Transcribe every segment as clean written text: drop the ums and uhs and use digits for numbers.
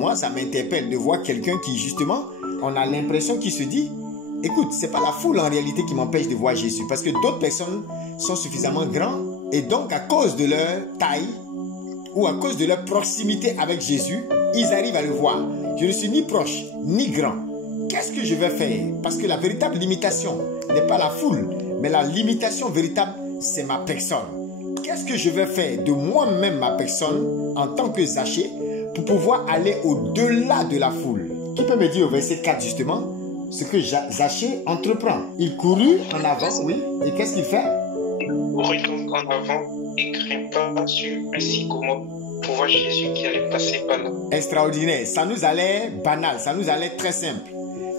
Moi, ça m'interpelle de voir quelqu'un qui, justement, on a l'impression qu'il se dit, écoute, c'est pas la foule en réalité qui m'empêche de voir Jésus, parce que d'autres personnes sont suffisamment grands, et donc à cause de leur taille, ou à cause de leur proximité avec Jésus, ils arrivent à le voir. Je ne suis ni proche, ni grand. Qu'est-ce que je vais faire? Parce que la véritable limitation n'est pas la foule, mais la limitation véritable, c'est ma personne. Qu'est-ce que je vais faire de moi-même, ma personne, en tant que Zachée, pour pouvoir aller au-delà de la foule? Qui peut me dire au verset 4 justement ce que Zachée entreprend? Il courut en avant, oui, et qu'est-ce qu'il fait? Il courut donc en avant et grimpa sur un sycomore pour voir Jésus qui allait passer par là. Extraordinaire, ça nous allait banal, ça nous allait très simple.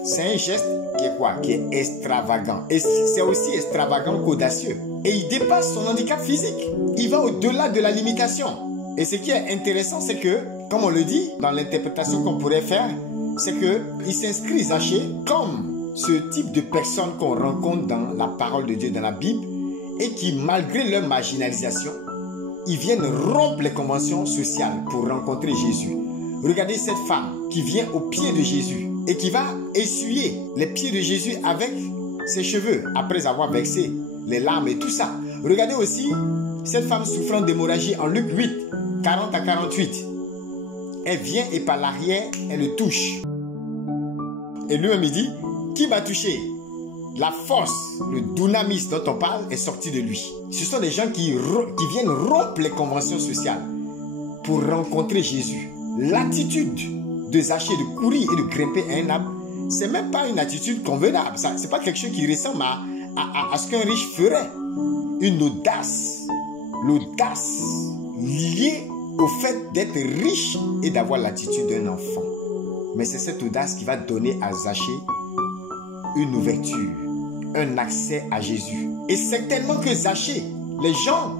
C'est un geste qui est quoi? Qui est extravagant. Et c'est aussi extravagant qu'audacieux. Et il dépasse son handicap physique. Il va au-delà de la limitation. Et ce qui est intéressant, c'est que, comme on le dit, dans l'interprétation qu'on pourrait faire, c'est qu'il s'inscrit, Zachée, comme ce type de personnes qu'on rencontre dans la parole de Dieu, dans la Bible, et qui, malgré leur marginalisation, ils viennent rompre les conventions sociales pour rencontrer Jésus. Regardez cette femme qui vient au pied de Jésus et qui va essuyer les pieds de Jésus avec ses cheveux après avoir versé les larmes et tout ça. Regardez aussi cette femme souffrant d'hémorragie en Luc 8, 40 à 48. Elle vient et par l'arrière, elle le touche. Et lui-même il dit, qui m'a touché? La force, le dunamis dont on parle est sorti de lui. Ce sont des gens qui viennent rompre les conventions sociales pour rencontrer Jésus. L'attitude de Zachée de courir et de grimper à un arbre, c'est même pas une attitude convenable. C'est pas quelque chose qui ressemble à ce qu'un riche ferait. Une audace. L'audace liée au fait d'être riche et d'avoir l'attitude d'un enfant. Mais c'est cette audace qui va donner à Zachée une ouverture, un accès à Jésus. Et certainement que Zachée, les gens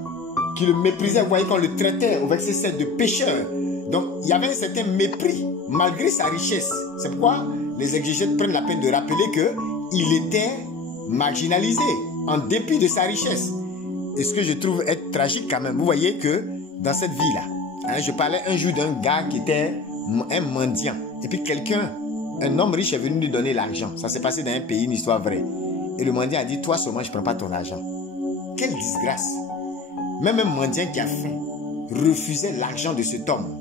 qui le méprisaient, vous voyez qu'on le traitait au verset 7 de pécheur. Donc il y avait un certain mépris malgré sa richesse. C'est pourquoi les exégètes prennent la peine de rappeler qu'il était marginalisé en dépit de sa richesse. Et ce que je trouve être tragique quand même, vous voyez que dans cette vie-là, hein, je parlais un jour d'un gars qui était un mendiant. Et puis un homme riche est venu lui donner l'argent. Ça s'est passé dans un pays, une histoire vraie. Et le mendiant a dit, toi seulement, je ne prends pas ton argent. Quelle disgrâce. Même un mendiant qui a faim refusait l'argent de cet homme.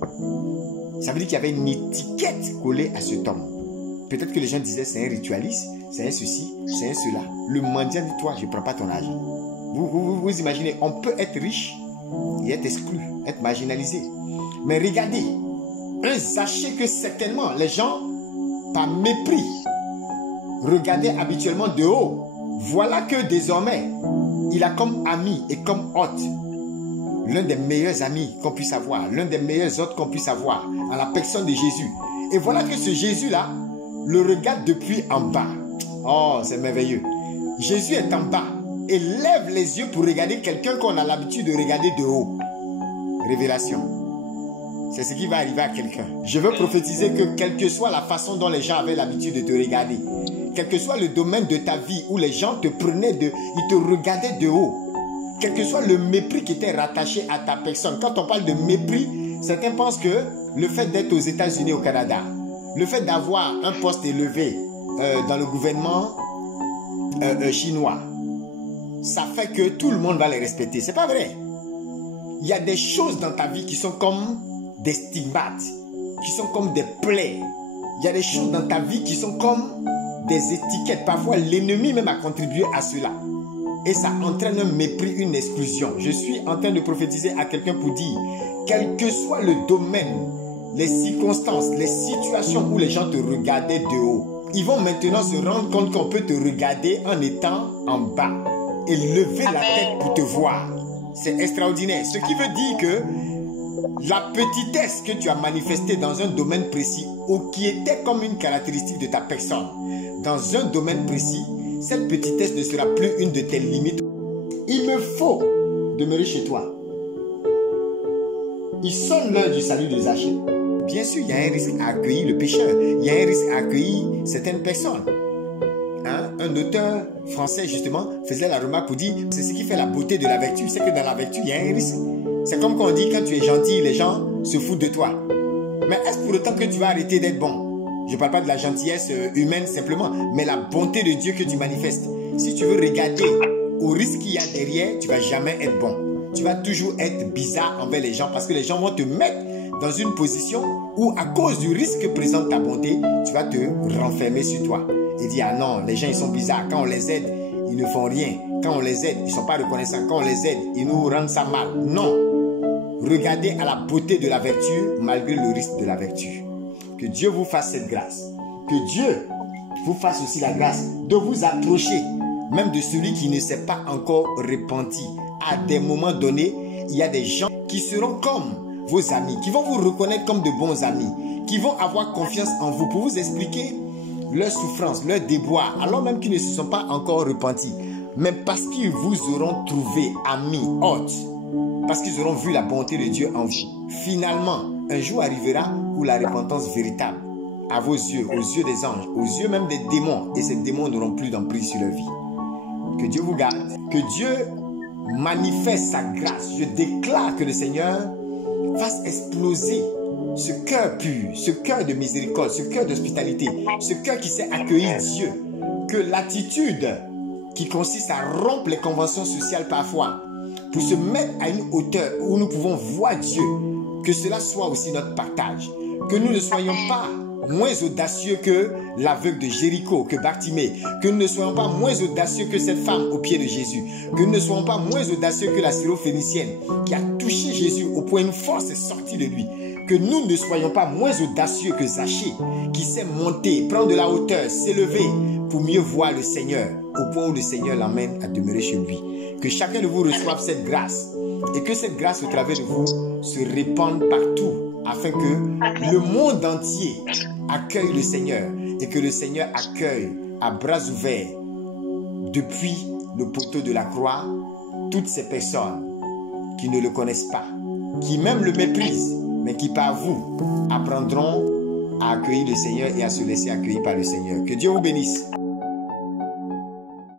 Ça veut dire qu'il y avait une étiquette collée à cet homme. Peut-être que les gens disaient, c'est un ritualiste, c'est un ceci, c'est un cela. Le mendiant dit, toi, je ne prends pas ton argent. Vous imaginez, on peut être riche et être exclu, être marginalisé. Mais regardez, un Zachée que certainement les gens, par mépris, regardaient habituellement de haut. Voilà que désormais, il a comme ami et comme hôte l'un des meilleurs amis qu'on puisse avoir, l'un des meilleurs hôtes qu'on puisse avoir, en la personne de Jésus. Et voilà que ce Jésus-là le regarde depuis en bas. Oh, c'est merveilleux. Jésus est en bas et lève les yeux pour regarder quelqu'un qu'on a l'habitude de regarder de haut. Révélation. C'est ce qui va arriver à quelqu'un. Je veux prophétiser que quelle que soit la façon dont les gens avaient l'habitude de te regarder, quel que soit le domaine de ta vie où les gens te prenaient ils te regardaient de haut, quel que soit le mépris qui était rattaché à ta personne. Quand on parle de mépris, certains pensent que le fait d'être aux États-Unis, au Canada, le fait d'avoir un poste élevé dans le gouvernement chinois, ça fait que tout le monde va les respecter. C'est pas vrai. Il y a des choses dans ta vie qui sont comme des stigmates, qui sont comme des plaies. Il y a des choses dans ta vie qui sont comme des étiquettes. Parfois, l'ennemi même a contribué à cela. Et ça entraîne un mépris, une exclusion. Je suis en train de prophétiser à quelqu'un pour dire, quel que soit le domaine, les circonstances, les situations où les gens te regardaient de haut, ils vont maintenant se rendre compte qu'on peut te regarder en étant en bas et lever la tête pour te voir. C'est extraordinaire. Ce qui veut dire que la petitesse que tu as manifestée dans un domaine précis ou qui était comme une caractéristique de ta personne, dans un domaine précis, cette petitesse ne sera plus une de tes limites. Il me faut demeurer chez toi. Il sonne l'heure du salut de Zachée. Bien sûr, il y a un risque à accueillir le pécheur. Il y a un risque à accueillir certaines personnes. Hein? Un auteur français, justement, faisait la remarque pour dire, c'est ce qui fait la beauté de la vertu, c'est que dans la vertu, il y a un risque. C'est comme quand on dit, quand tu es gentil, les gens se foutent de toi. Mais est-ce pour autant que tu vas arrêter d'être bon? Je ne parle pas de la gentillesse humaine simplement, mais la bonté de Dieu que tu manifestes. Si tu veux regarder au risque qu'il y a derrière, tu ne vas jamais être bon. Tu vas toujours être bizarre envers les gens parce que les gens vont te mettre dans une position où, à cause du risque que présente ta bonté, tu vas te renfermer sur toi et dire, ah non, les gens ils sont bizarres. Quand on les aide, ils ne font rien. Quand on les aide, ils ne sont pas reconnaissants. Quand on les aide, ils nous rendent ça mal. Non. Regardez à la beauté de la vertu malgré le risque de la vertu. Que Dieu vous fasse cette grâce. Que Dieu vous fasse aussi la grâce de vous approcher même de celui qui ne s'est pas encore repenti. À des moments donnés, il y a des gens qui seront comme vos amis, qui vont vous reconnaître comme de bons amis, qui vont avoir confiance en vous pour vous expliquer leurs souffrances, leurs déboires, alors même qu'ils ne se sont pas encore repentis. Mais parce qu'ils vous auront trouvé amis, hôtes, parce qu'ils auront vu la bonté de Dieu en vous. Finalement, un jour arrivera où la repentance véritable, à vos yeux, aux yeux des anges, aux yeux même des démons, et ces démons n'auront plus d'emprise sur leur vie. Que Dieu vous garde, que Dieu manifeste sa grâce. Je déclare que le Seigneur fasse exploser ce cœur pur, ce cœur de miséricorde, ce cœur d'hospitalité, ce cœur qui sait accueillir Dieu. Que l'attitude qui consiste à rompre les conventions sociales parfois, pour se mettre à une hauteur où nous pouvons voir Dieu, que cela soit aussi notre partage. Que nous ne soyons pas moins audacieux que l'aveugle de Jéricho, que Bartimée, que nous ne soyons pas moins audacieux que cette femme au pied de Jésus, que nous ne soyons pas moins audacieux que la syrophénicienne qui a touché Jésus au point où une force est sortie de lui, que nous ne soyons pas moins audacieux que Zachée qui sait monter, prendre de la hauteur, s'élever pour mieux voir le Seigneur au point où le Seigneur l'emmène à demeurer chez lui. Que chacun de vous reçoive cette grâce et que cette grâce au travers de vous se répande partout afin que le monde entier accueille le Seigneur et que le Seigneur accueille à bras ouverts depuis le poteau de la croix toutes ces personnes qui ne le connaissent pas, qui même le méprisent, mais qui par vous apprendront à accueillir le Seigneur et à se laisser accueillir par le Seigneur. Que Dieu vous bénisse.